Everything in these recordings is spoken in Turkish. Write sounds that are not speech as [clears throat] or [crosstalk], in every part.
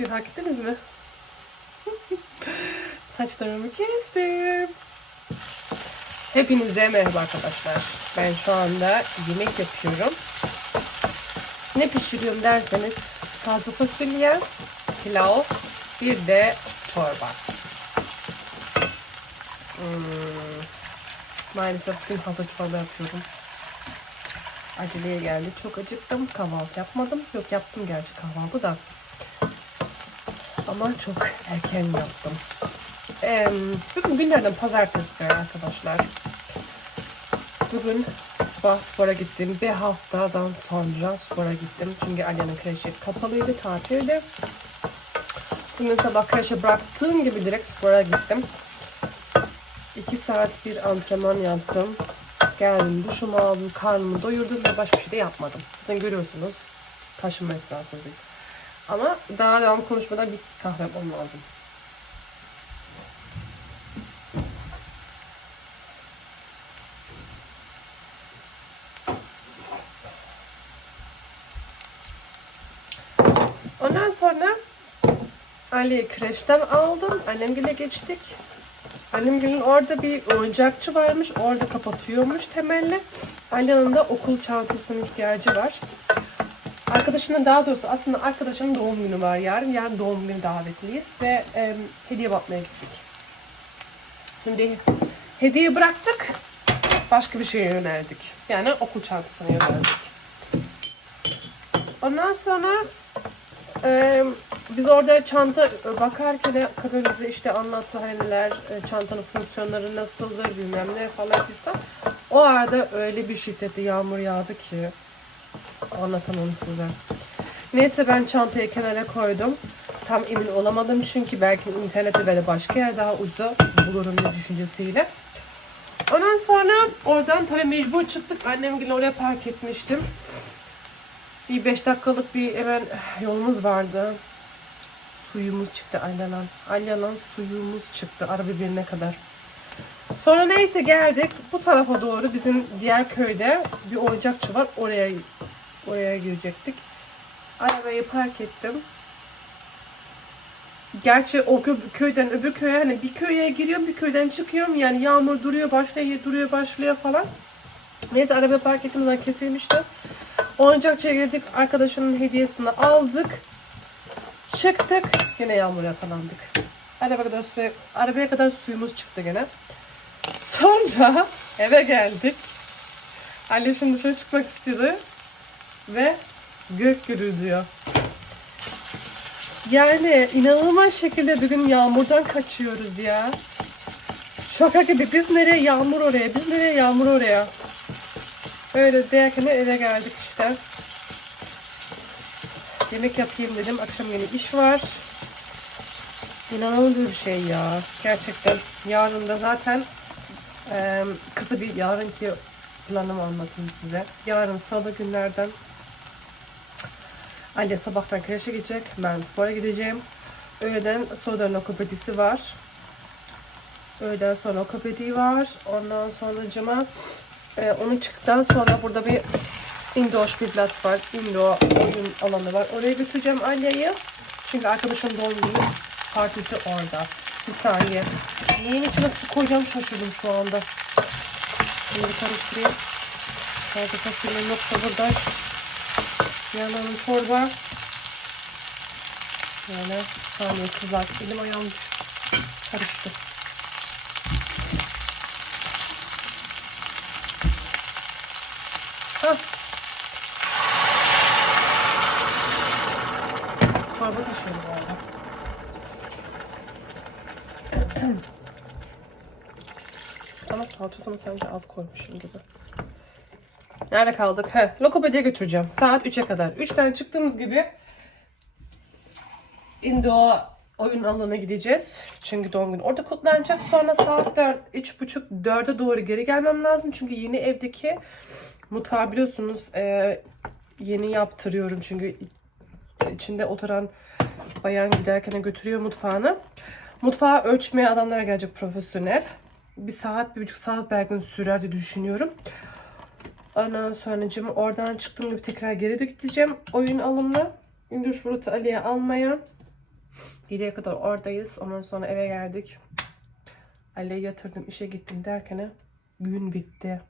Şey fark ettiniz mi? [laughs] Saçlarımı kestim. Hepinize merhaba arkadaşlar. Ben şu anda yemek yapıyorum. Ne pişiriyorum derseniz taze fasulye, pilav, bir de çorba. Hmm. Maalesef bugün hazır çorba yapıyorum. Aceleye geldi. Çok acıktım. Kahvaltı yapmadım. Yok yaptım gerçi kahvaltı da. Ama çok erken yaptım. Ee, bugün günlerden pazartesi arkadaşlar. Bugün sabah spora gittim. Bir haftadan sonra spora gittim. Çünkü Alya'nın kreşi kapalıydı, tatildi. Bugün sabah kreşe bıraktığım gibi direkt spora gittim. 2 saat bir antrenman yaptım. Geldim, duşumu aldım, karnımı doyurdum ve başka bir şey de yapmadım. Zaten görüyorsunuz taşınma esnasındayım. Ama daha devam konuşmadan bir kahve yapmam lazım. Ondan sonra Ali'yi kreşten aldım. Annemgile geçtik. Annemgilin orada bir oyuncakçı varmış. Orada kapatıyormuş temelli. Ali'nin de okul çantasının ihtiyacı var. Arkadaşının daha doğrusu aslında arkadaşının doğum günü var yarın. Yarın doğum günü davetliyiz ve e, hediye bakmaya gittik. Şimdi hediye bıraktık. Başka bir şeye yöneldik. Yani okul çantasına yöneldik. Ondan sonra ee, biz orada çanta bakarken kadın bize işte anlattı hani e, çantanın fonksiyonları nasıldır bilmem ne falan fistan. O arada öyle bir şiddetli yağmur yağdı ki anlatamam size. Neyse ben çantayı kenara koydum. Tam emin olamadım çünkü belki internette böyle başka yer daha ucuza bulurum bir düşüncesiyle. Ondan sonra oradan tabii mecbur çıktık. Annemgil oraya park etmiştim. Bir 5 dakikalık bir hemen yolumuz vardı. Suyumuz çıktı Alyalan. Alyalan suyumuz çıktı araba birine kadar. Sonra neyse geldik. Bu tarafa doğru bizim diğer köyde bir oyuncakçı var. Oraya oraya girecektik. Arabayı park ettim. Gerçi o kö- köyden öbür köye hani bir köye giriyorum bir köyden çıkıyorum yani yağmur duruyor başlıyor duruyor başlıyor falan. Neyse araba park ettiğim zaman kesilmişti. Oyuncakçıya girdik. Arkadaşının hediyesini aldık. Çıktık. Yine yağmur yakalandık. Araba kadar su, arabaya kadar suyumuz çıktı gene. Sonra eve geldik. Ali şimdi dışarı çıkmak istedi. Ve gök gürülüyor. Yani inanılmaz şekilde bugün yağmurdan kaçıyoruz ya. Şaka gibi biz nereye yağmur oraya, biz nereye yağmur oraya. Öyle derken eve geldik işte. Yemek yapayım dedim. Akşam yeni iş var. İnanılmaz bir şey ya. Gerçekten. Yarın da zaten e, kısa bir yarınki planımı anlatayım size. Yarın salı günlerden Ali sabahtan kreşe gidecek. Ben spora gideceğim. Öğleden sonra lokopedisi var. Öğleden sonra lokopedi var. Ondan sonra cuma ee, onu çıktıktan sonra burada bir indoor Spielplatz var. Indoor oyun alanı var. Oraya götüreceğim Alya'yı. Çünkü arkadaşım doğum günü partisi orada. Bir saniye. Neyin içine su koyacağım şaşırdım şu anda. Şimdi karıştırayım. Taze fasulye yoksa burada. Yanalım çorba. Yani saniye kızart. Elim ayağım karıştı. Hah. Çorba pişiyor bu arada. [clears throat] Ama salçasını sanki az koymuşum gibi. Nerede kaldık? He, Lokopedi'ye götüreceğim. Saat 3'e kadar. 3'ten çıktığımız gibi indoor oyun alanına gideceğiz. Çünkü doğum günü orada kutlanacak. Sonra saat 4, 3.30, 4'e doğru geri gelmem lazım. Çünkü yeni evdeki mutfağı biliyorsunuz e, yeni yaptırıyorum. Çünkü içinde oturan bayan giderken götürüyor mutfağını. Mutfağı ölçmeye adamlar gelecek profesyonel. Bir saat, bir buçuk saat belki sürer diye düşünüyorum. Ondan sonra oradan çıktığım gibi tekrar geri de gideceğim oyun alımına. Induş Brut'u Ali'ye almaya. 7'ye kadar oradayız. Ondan sonra eve geldik. Ali'yi yatırdım, işe gittim derken gün bitti.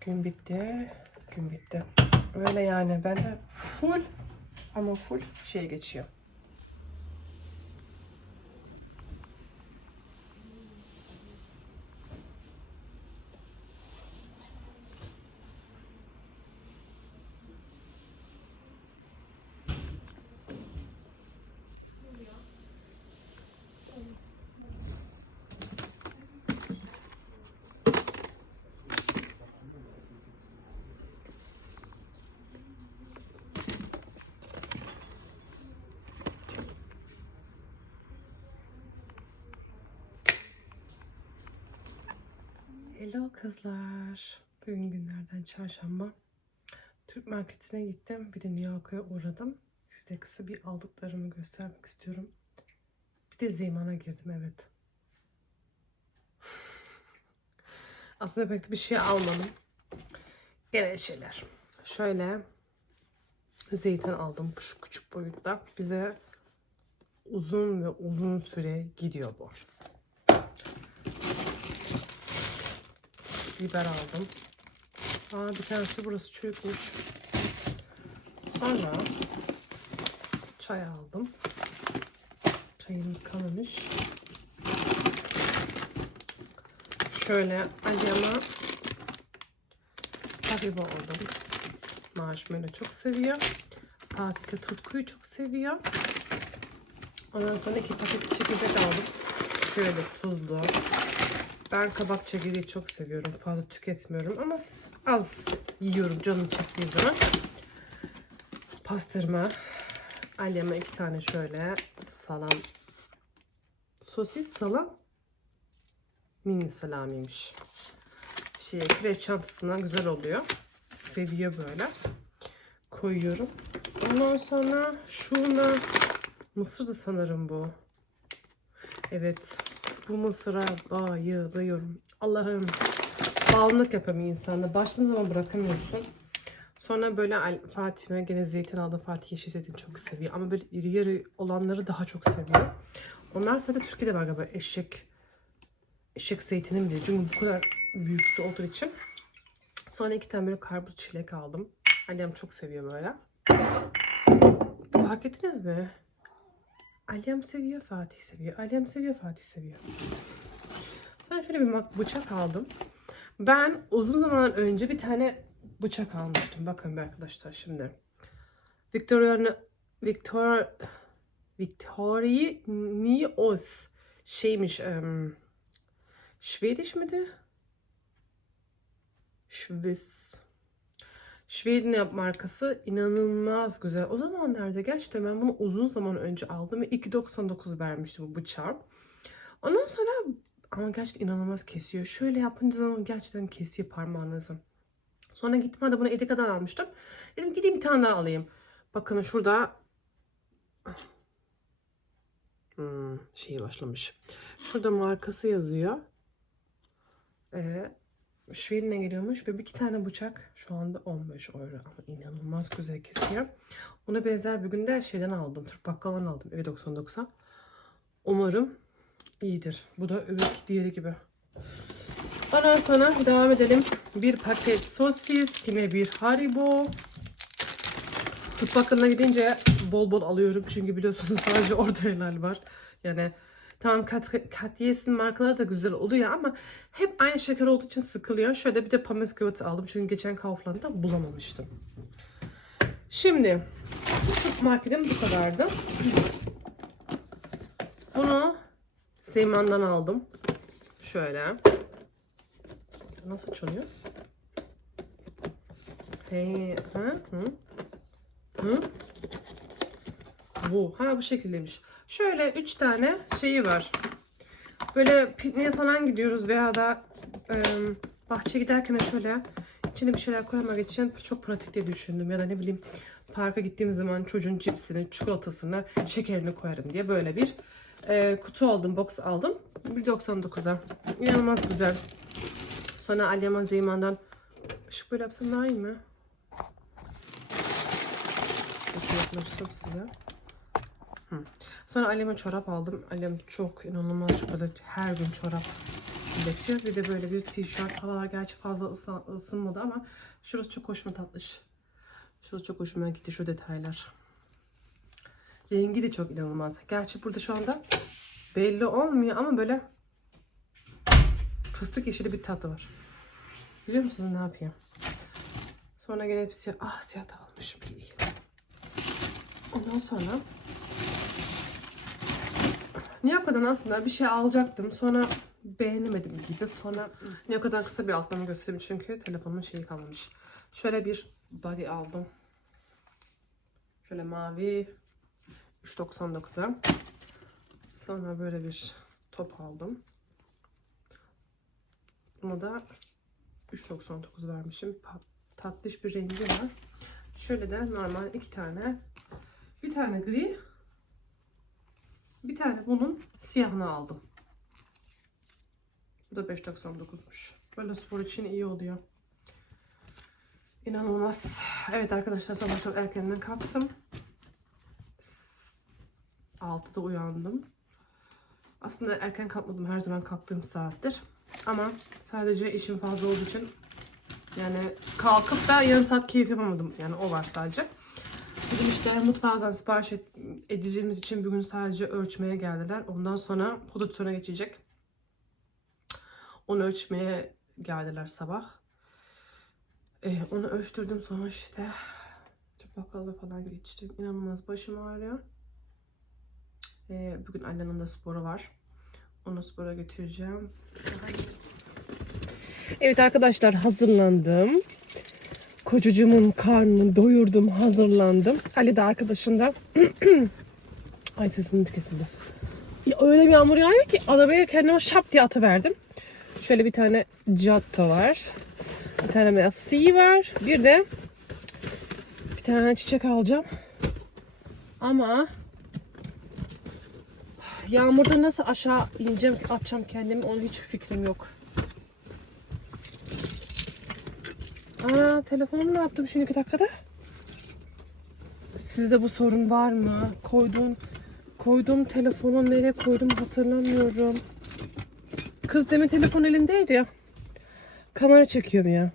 Gün bitti. Gün bitti. Öyle yani. Ben de full ama full şey geçiyor. Kızlar. Bugün günlerden çarşamba. Türk marketine gittim. Bir de New York'a uğradım. Size kısa bir aldıklarımı göstermek istiyorum. Bir de Zeyman'a girdim evet. [laughs] Aslında pek de bir şey almadım. Gene şeyler. Şöyle zeytin aldım şu küçük boyutta. Bize uzun ve uzun süre gidiyor bu. Biber aldım. Aa bir tanesi burası çürükmüş. Sonra çay aldım. Çayımız kanamış. Şöyle Alya'ma Haribo aldım. Marshmallow çok seviyor. Fatih tutkuyu çok seviyor. Ondan sonra iki paket çekirdek aldım. Şöyle tuzlu, ben kabak çekirdeği çok seviyorum. Fazla tüketmiyorum ama az yiyorum canım çektiği zaman. Pastırma. Alyama iki tane şöyle salam. Sosis salam. Mini salamiymiş. Şey, kireç çantasına güzel oluyor. Seviyor böyle. Koyuyorum. Ondan sonra şuna mısırdı sanırım bu. Evet. Bu mısıra bayılıyorum. Allah'ım bağımlılık yapamıyor insanda. Başladığın zaman bırakamıyorsun. Sonra böyle Fatih'e gene zeytin aldım. Fatih yeşil zeytin çok seviyor. Ama böyle iri yarı olanları daha çok seviyor. Onlar zaten Türkiye'de var galiba. Eşek eşek zeytini mi diye. Çünkü bu kadar büyüklü olduğu için. Sonra iki tane böyle karpuz çilek aldım. Annem çok seviyor böyle. Fark ettiniz mi? Alem seviyor, Fatih seviyor. Alem seviyor, Fatih seviyor. Sonra şöyle bir bıçak aldım. Ben uzun zaman önce bir tane bıçak almıştım. Bakın bir arkadaşlar şimdi. Victoria Victor Victorios şeymiş um, Şvediş miydi? Şvis. Schweden markası inanılmaz güzel. O zamanlarda gerçekten ben bunu uzun zaman önce aldım ve 2.99 vermişti bu bıçağı. Ondan sonra ama gerçekten inanılmaz kesiyor. Şöyle yapınca zaman gerçekten kesiyor parmağınızı. Sonra gittim hadi bunu Edeka'dan almıştım. Dedim gideyim bir tane daha alayım. Bakın şurada hmm, şey başlamış. Şurada markası yazıyor. Ee, Schweden'e geliyormuş ve bir iki tane bıçak şu anda 15 euro ama inanılmaz güzel kesiyor. Ona benzer bir günde şeyden aldım. Türk bakkaldan aldım. Evi 99'a. Umarım iyidir. Bu da öbür diğeri gibi. Ondan sonra devam edelim. Bir paket sosis, yine bir haribo. Türk bakkalına gidince bol bol alıyorum. Çünkü biliyorsunuz [laughs] sadece orada helal var. Yani Tamam kat, Katiyes'in markaları da güzel oluyor ama hep aynı şeker olduğu için sıkılıyor. Şöyle bir de Pameskovat aldım çünkü geçen Kaufland'da bulamamıştım. Şimdi Türk marketim bu kadardı. Bunu Seyman'dan aldım. Şöyle. Nasıl açılıyor? Hey, ha, hı, hı. Bu, ha bu şekildeymiş. Şöyle 3 tane şeyi var. Böyle pikniğe falan gidiyoruz veya da e, bahçeye giderken şöyle içine bir şeyler koymak için çok pratik diye düşündüm. Ya da ne bileyim parka gittiğim zaman çocuğun cipsini, çikolatasını, şekerini koyarım diye böyle bir e, kutu aldım, box aldım. 1.99'a. İnanılmaz güzel. Sonra Alyaman Zeyman'dan şu böyle yapsam daha iyi mi? Bakın size. Hı. Sonra Alem'e çorap aldım. Alem çok inanılmaz çok böyle her gün çorap üretiyor. Bir de böyle bir tişört. Havalar gerçi fazla ısın, ısınmadı ama şurası çok hoşuma tatlış. Şurası çok hoşuma gitti şu detaylar. Rengi de çok inanılmaz. Gerçi burada şu anda belli olmuyor ama böyle fıstık yeşili bir tadı var. Biliyor musunuz ne yapayım? Sonra gene hepsi ah siyah da almışım iyi. Ondan sonra Niyaka'dan aslında bir şey alacaktım. Sonra beğenemedim gibi. Sonra Niyaka'dan kısa bir altlarını göstereyim çünkü telefonumun şeyi kalmamış. Şöyle bir body aldım. Şöyle mavi 3.99'a. Sonra böyle bir top aldım. Buna da 3.99 vermişim. Tatlış bir rengi var. Şöyle de normal iki tane. Bir tane gri. Bir tane bunun siyahını aldım. Bu da 5.99'muş. Böyle spor için iyi oluyor. İnanılmaz. Evet arkadaşlar sabah çok erkenden kalktım. 6'da uyandım. Aslında erken kalkmadım. Her zaman kalktığım saattir. Ama sadece işim fazla olduğu için yani kalkıp da yarım saat keyif yapamadım. Yani o var sadece. Bugün işte mutfağdan sipariş edeceğimiz için bugün sadece ölçmeye geldiler. Ondan sonra prodüksiyona geçecek. Onu ölçmeye geldiler sabah. Ee, onu ölçtürdüm sonra işte bakkalda falan geçtim. İnanılmaz başım ağrıyor. Ee, bugün annenin de sporu var. Onu spora götüreceğim. Evet arkadaşlar hazırlandım. Kocucumun karnını doyurdum, hazırlandım. Ali de arkadaşında [clears throat] Ay sesim kesildi. Ya öyle bir yağmur yağıyor ki arabaya kendime şap diye atıverdim. Şöyle bir tane Giotto var. Bir tane Messi var. Bir de bir tane çiçek alacağım. Ama yağmurda nasıl aşağı ineceğim, atacağım kendimi onun hiç fikrim yok. Aa telefonumu ne yaptım şimdi iki dakikada? Sizde bu sorun var mı? Koyduğum koyduğum telefonu nereye koydum hatırlamıyorum. Kız demin telefon elimdeydi ya. Kamera çekiyorum ya.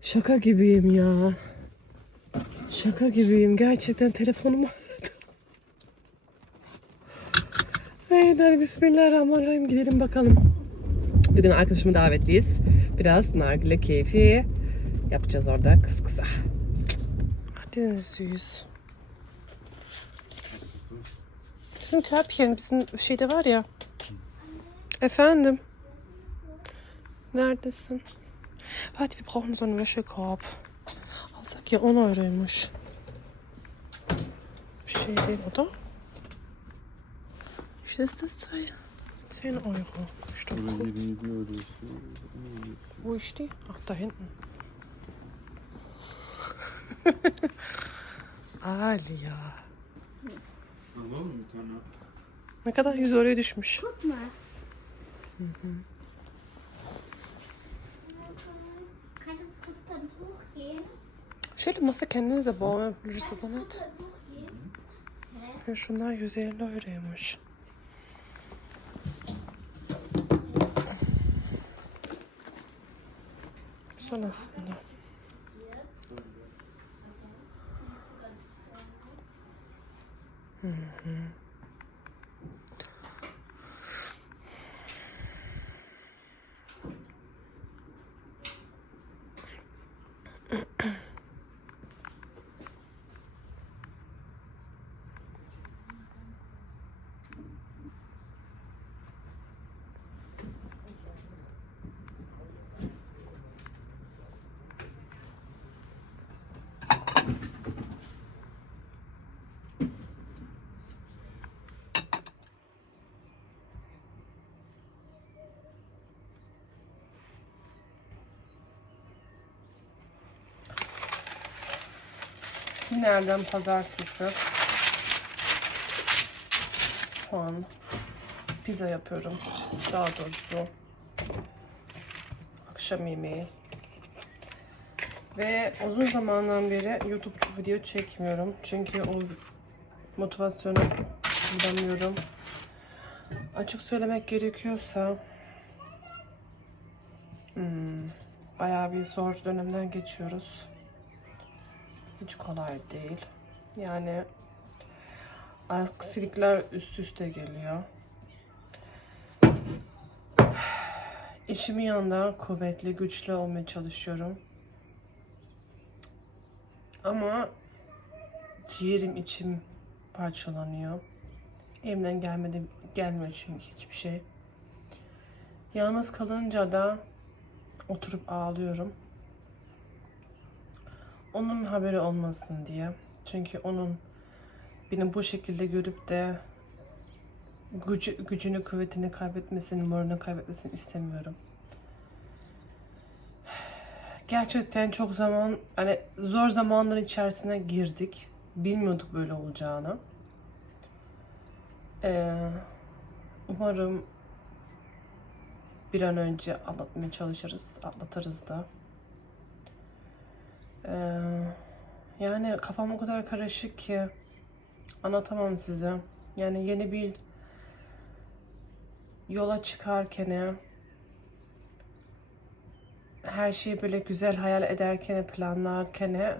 Şaka gibiyim ya. Şaka gibiyim. Gerçekten telefonumu Haydi bismillahirrahmanirrahim gidelim bakalım. Bugün arkadaşımı davetliyiz. Biraz nargile keyfi yapacağız orada kız kıza. Hadi süs. Bizim Köpchen, bizim şeyde var ya. Efendim. Neredesin? Warte, wir brauchen so einen Wäschekorb. Alsak ya 10 euroymuş. Bir şey değil o da. İşte das 2? 10 Euro. Stimmt. Oder 27 Euro. Wo ist die? Ach, da hinten. Alia. Alalım mı bir tane? Ne kadar 100 euroya düşmüş. Şöyle masa kendinize bağlayabilirsiniz da net. Kann hochgehen? Ya şunlar 150 euroymuş. Güzel aslında. Nereden pazartesi? Şu an pizza yapıyorum. Daha doğrusu akşam yemeği. Ve uzun zamandan beri YouTube video çekmiyorum. Çünkü o motivasyonu bulamıyorum. Açık söylemek gerekiyorsa hmm, bayağı bir zor dönemden geçiyoruz. Hiç kolay değil. Yani aksilikler üst üste geliyor. İşimin yanında kuvvetli, güçlü olmaya çalışıyorum. Ama ciğerim, içim parçalanıyor. Elimden gelmedi, gelmiyor çünkü hiçbir şey. Yalnız kalınca da oturup ağlıyorum. Onun haberi olmasın diye. Çünkü onun beni bu şekilde görüp de gücü, gücünü, kuvvetini kaybetmesini, moralini kaybetmesini istemiyorum. Gerçekten çok zaman, hani zor zamanların içerisine girdik. Bilmiyorduk böyle olacağını. Ee, umarım bir an önce atlatmaya çalışırız, atlatırız da. Ee, yani kafam o kadar karışık ki anlatamam size. Yani yeni bir yola çıkarken her şeyi böyle güzel hayal ederken, planlarken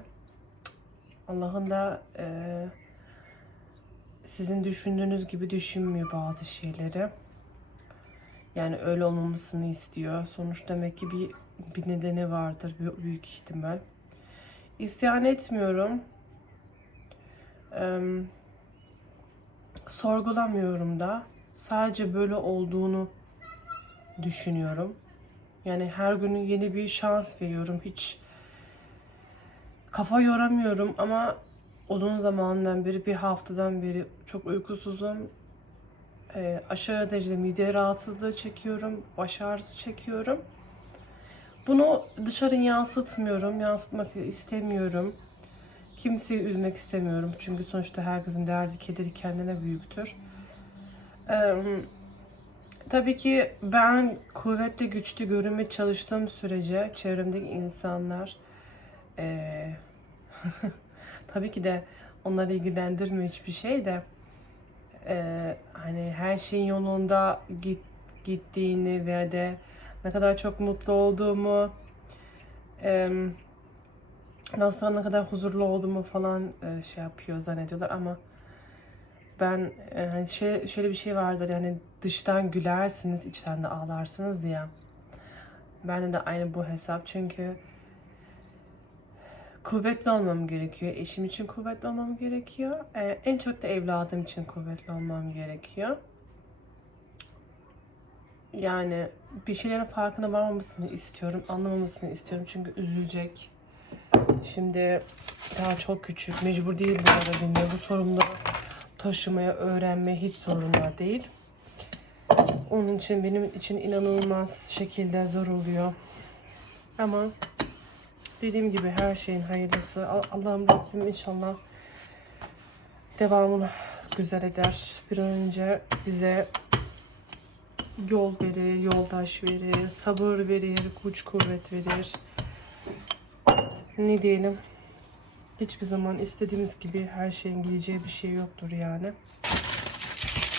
Allah'ın da e, sizin düşündüğünüz gibi düşünmüyor bazı şeyleri. Yani öyle olmamasını istiyor. Sonuç demek ki bir bir nedeni vardır büyük, ihtimal. İsyan etmiyorum. Eee, sorgulamıyorum da. Sadece böyle olduğunu düşünüyorum. Yani her gün yeni bir şans veriyorum. Hiç kafa yoramıyorum ama uzun zamandan beri, bir haftadan beri çok uykusuzum. Ee, aşırı derecede mide rahatsızlığı çekiyorum. Baş ağrısı çekiyorum. Bunu dışarı yansıtmıyorum. Yansıtmak istemiyorum. Kimseyi üzmek istemiyorum. Çünkü sonuçta herkesin derdi kederi kendine büyüktür. Ee, tabii ki ben kuvvetli güçlü görünmeye çalıştığım sürece çevremdeki insanlar ee, [laughs] tabii ki de onları ilgilendirmiyor hiçbir şey de ee, hani her şeyin yolunda git, gittiğini veya de ne kadar çok mutlu olduğumu ee, nasıl ne kadar huzurlu olduğumu falan e, şey yapıyor zannediyorlar ama ben e, hani şey, şöyle bir şey vardır yani dıştan gülersiniz içten de ağlarsınız diye. Bende de aynı bu hesap çünkü kuvvetli olmam gerekiyor. Eşim için kuvvetli olmam gerekiyor. E, en çok da evladım için kuvvetli olmam gerekiyor. Yani bir şeylerin farkına varmamasını istiyorum, anlamamasını istiyorum çünkü üzülecek. Şimdi daha çok küçük, mecbur değil bu arada bilmiyor. Bu sorumluluğu taşımaya, öğrenmeye hiç zorunda değil. Onun için benim için inanılmaz şekilde zor oluyor. Ama dediğim gibi her şeyin hayırlısı. Al- Allah'ım Rabbim inşallah devamını güzel eder. Bir an önce bize yol verir, yoldaş verir, sabır verir, güç kuvvet verir. Ne diyelim? Hiçbir zaman istediğimiz gibi her şeyin gideceği bir şey yoktur yani.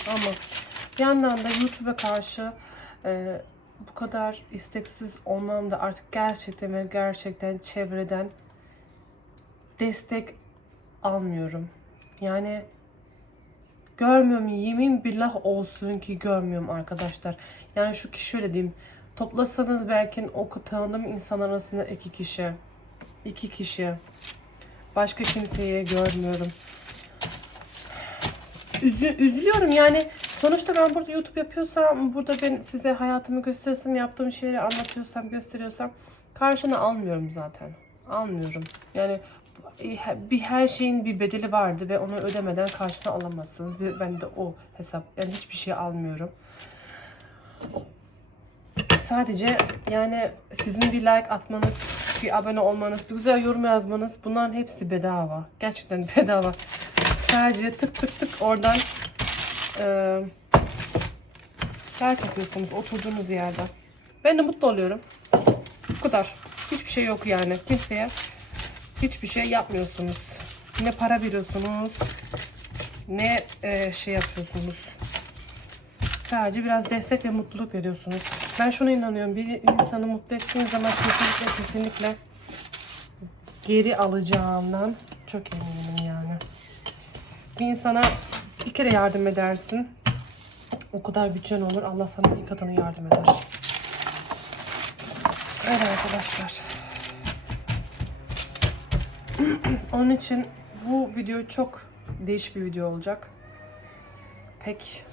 Ama yandan da YouTube'a karşı e, bu kadar isteksiz olmam da artık gerçekten ve gerçekten çevreden destek almıyorum. Yani görmüyorum yemin billah olsun ki görmüyorum arkadaşlar. Yani şu ki şöyle diyeyim. Toplasanız belki o tanıdığım insan arasında iki kişi. iki kişi. Başka kimseyi görmüyorum. Üzü, üzülüyorum yani. Sonuçta ben burada YouTube yapıyorsam, burada ben size hayatımı gösteriyorsam, yaptığım şeyleri anlatıyorsam, gösteriyorsam karşına almıyorum zaten. Almıyorum. Yani bir her şeyin bir bedeli vardı ve onu ödemeden karşına alamazsınız. Ben de o hesap. Yani hiçbir şey almıyorum. Sadece yani sizin bir like atmanız, bir abone olmanız, bir güzel yorum yazmanız bunların hepsi bedava. Gerçekten [laughs] bedava. Sadece tık tık tık oradan e, like yapıyorsunuz oturduğunuz yerde. Ben de mutlu oluyorum. Bu kadar. Hiçbir şey yok yani. Kimseye hiçbir şey yapmıyorsunuz. Ne para veriyorsunuz, ne e, şey yapıyorsunuz. Sadece biraz destek ve mutluluk veriyorsunuz. Ben şuna inanıyorum. Bir insanı mutlu ettiğiniz zaman kesinlikle kesinlikle geri alacağından çok eminim yani. Bir insana bir kere yardım edersin. O kadar bütçen olur. Allah sana ilk katını yardım eder. Öyle arkadaşlar. Onun için bu video çok değişik bir video olacak. Pek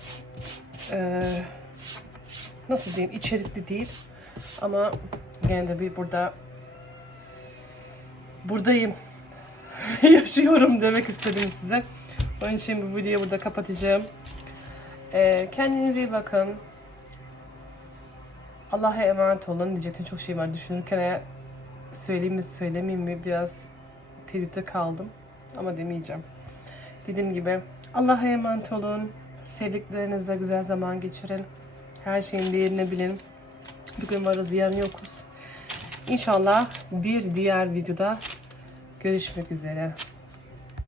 eee, nasıl diyeyim içerikli değil ama gene de bir burada buradayım [laughs] yaşıyorum demek istedim size. Onun için bu videoyu burada kapatacağım. Eee kendinize iyi bakın. Allah'a emanet olun. Diyecektim çok şey var. Düşünürken söyleyeyim mi söylemeyeyim mi biraz tereddütte kaldım. Ama demeyeceğim. Dediğim gibi Allah'a emanet olun. Sevdiklerinizle güzel zaman geçirin. Her şeyin değerini bilin. Bugün varız yarın yokuz. İnşallah bir diğer videoda görüşmek üzere.